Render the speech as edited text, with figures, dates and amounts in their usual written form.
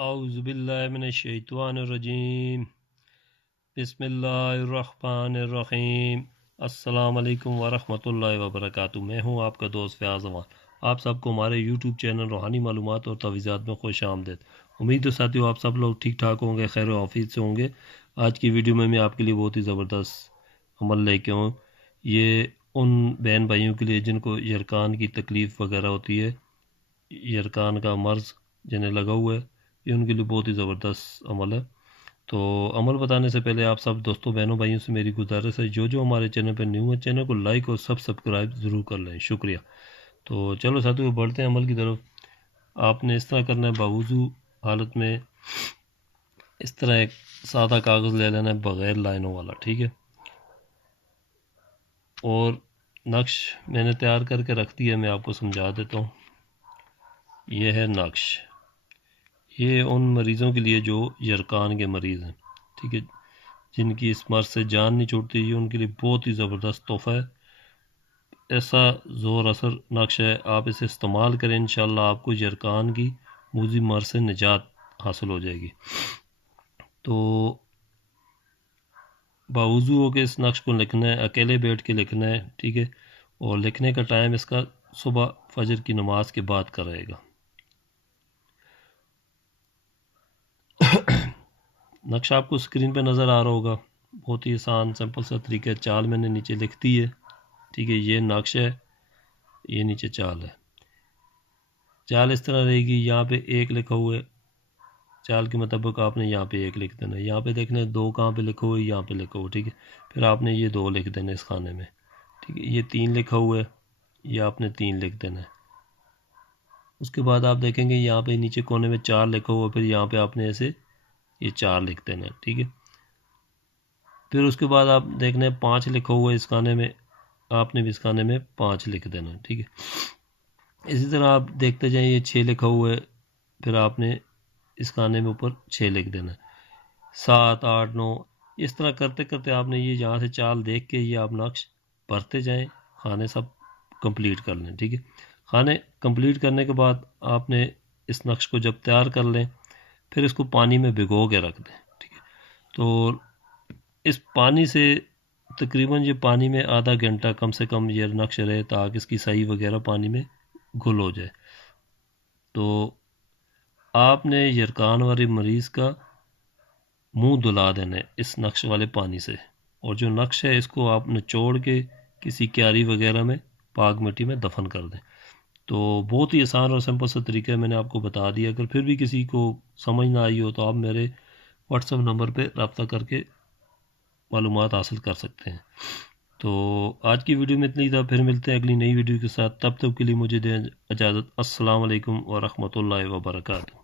औज़ुबिल्लाहिमिनश्शैतानिर्रजीम बिस्मिल्लाहिर्रहमानिर्रहीम अस्सलाम वालेकुम वरहमतुल्लाहि वबरकातुहू। मैं हूं आपका दोस्त फ़याज़ अमान। आप सबको हमारे यूट्यूब चैनल रूहानी मालूमात और तवीज़ात में खुश आमदीद। उम्मीद है साथियों आप सब लोग ठीक ठाक होंगे, खैर ऑफिस से होंगे। आज की वीडियो में मैं आपके लिए बहुत ही ज़बरदस्त अमल लेके हूँ। ये उन बहन भाइयों के लिए जिनको यरकान की तकलीफ़ वगैरह होती है, यरकान का मर्ज़ जिन्हें लगा हुआ है, ये उनके लिए बहुत ही ज़बरदस्त अमल है। तो अमल बताने से पहले आप सब दोस्तों बहनों भाइयों से मेरी गुजारिश है, जो जो हमारे चैनल पर न्यू है चैनल को लाइक और सब्सक्राइब ज़रूर कर लें, शुक्रिया। तो चलो साथियों बढ़ते हैं अमल की तरफ। आपने इस तरह करना है, बावजू हालत में इस तरह एक सादा कागज़ ले लेना है बग़ैर लाइनों वाला, ठीक है। और नक्श मैंने तैयार करके रख दिया, मैं आपको समझा देता हूँ। ये है नक्श, ये उन मरीज़ों के लिए जो यरकान के मरीज़ हैं, ठीक है, जिनकी इस मर्ज़ से जान नहीं छूटती। ये उनके लिए बहुत ही ज़बरदस्त तोहफ़ा है। ऐसा ज़ोर असर नक्श है, आप इसे इस्तेमाल करें, इंशाअल्लाह आपको यरकान की मूज़ी मर्ज़ से निजात हासिल हो जाएगी। तो बावजू हो के इस नक्श को लिखना है, अकेले बैठ के लिखना है, ठीक है। और लिखने का टाइम इसका सुबह फजर की नमाज के बाद का रहेगा। नक्शा आपको स्क्रीन पे नज़र आ रहा होगा, बहुत ही आसान सिंपल सा तरीका है। चाल मैंने नीचे लिख दी है, ठीक है। ये नक्श है, ये नीचे चाल है। चाल इस तरह रहेगी, यहाँ पे एक लिखा हुआ है, चाल के मुताबिक आपने यहाँ पे एक लिख देना है। यहाँ पे देखना है दो कहाँ पे लिखा हुआ है, यहाँ पे लिखा हुआ है, ठीक है। फिर आपने ये दो लिख देना है इस खाने में, ठीक है। ये तीन लिखा हुआ है, ये आपने तीन लिख देना है। उसके बाद आप देखेंगे यहाँ पे नीचे कोने में चार लिखा हुआ है, फिर यहाँ पे आपने ऐसे ये चार लिख देना है, ठीक है। फिर उसके बाद आप देखना है पाँच लिखा हुआ है इस खाने में, आपने भी इस खाने में पाँच लिख देना है, ठीक है। इसी तरह आप देखते जाएं, ये छः लिखा हुआ है, फिर आपने इस खाने में ऊपर छः लिख देना है। सात आठ नौ, इस तरह करते करते आपने ये यहाँ से चाल देख के ये आप नक्श भरते जाएं, खाने सब कंप्लीट कर लें, ठीक है। खाने कंप्लीट करने के बाद आपने इस नक्श को जब तैयार कर लें, फिर इसको पानी में भिगो के रख दें, ठीक है। तो इस पानी से तकरीबन ये पानी में आधा घंटा कम से कम ये नक्श रहे, ताकि इसकी सही वगैरह पानी में घुल हो जाए। तो आपने यरकान वाले मरीज़ का मुंह धुला देना है इस नक्श वाले पानी से, और जो नक्श है इसको आप निचोड़ के किसी क्यारी वगैरह में पाक मिट्टी में दफन कर दें। तो बहुत ही आसान और सिंपल सा तरीका है, मैंने आपको बता दिया। अगर फिर भी किसी को समझ ना आई हो तो आप मेरे व्हाट्सएप नंबर पे रब्ता करके मालूमात हासिल कर सकते हैं। तो आज की वीडियो में इतनी था, फिर मिलते हैं अगली नई वीडियो के साथ। तब तक के लिए मुझे दें इजाज़त। अस्सलाम वालेकुम व रहमतुल्लाहि व बरकातुहू।